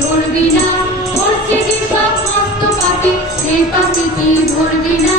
ধরবি না? মসজিদের সব মস্ত পাখি পাখি কি ধরবি না?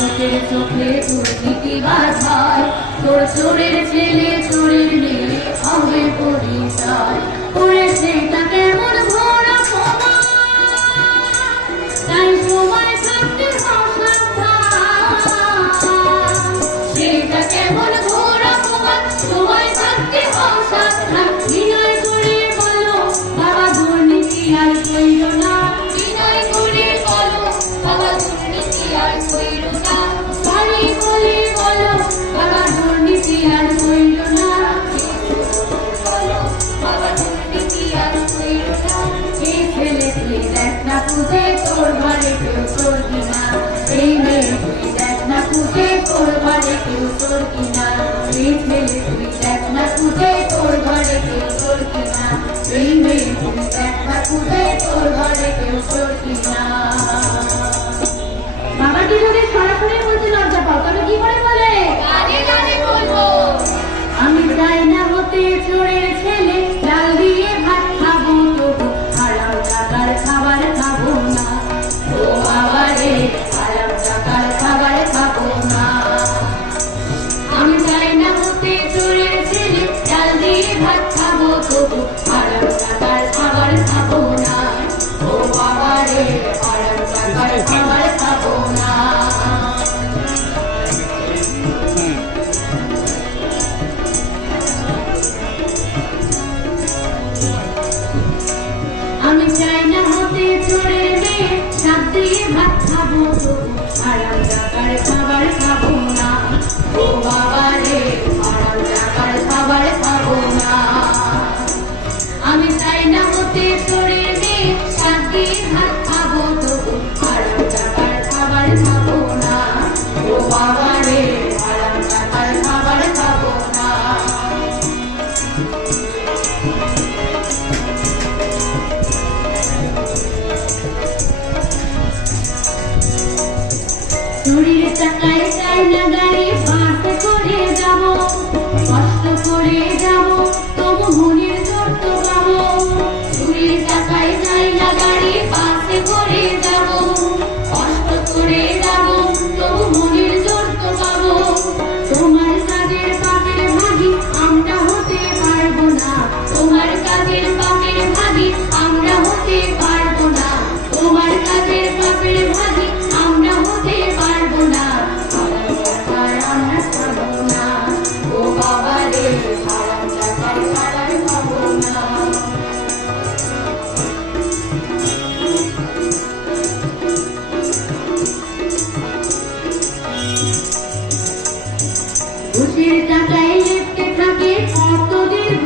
মানুষের চোখে তোর নীতি বাছাই তোর চোরের ছেলে মামাকে যদি সরাসরি বলতে লজ্জা পাও তাহলে কি করে Thank you. it's a lifetime.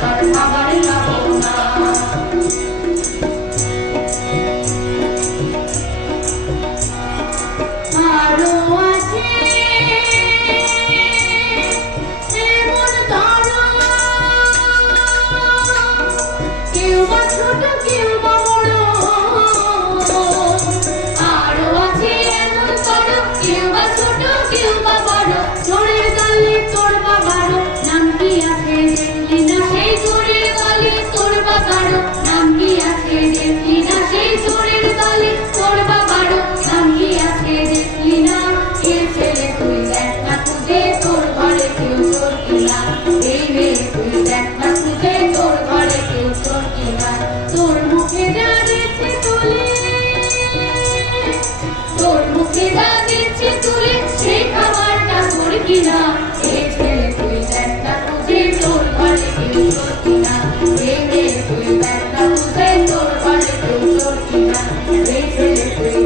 তার বাবার কিনা? এ ছেলে তুই একটা খুঁজে তোর ঘরে কেউ তোর কিনা এ মেয়ে তুই একটা খুঁজে তোর ঘরে কেউ তোর কিনা এ ছেলে তুই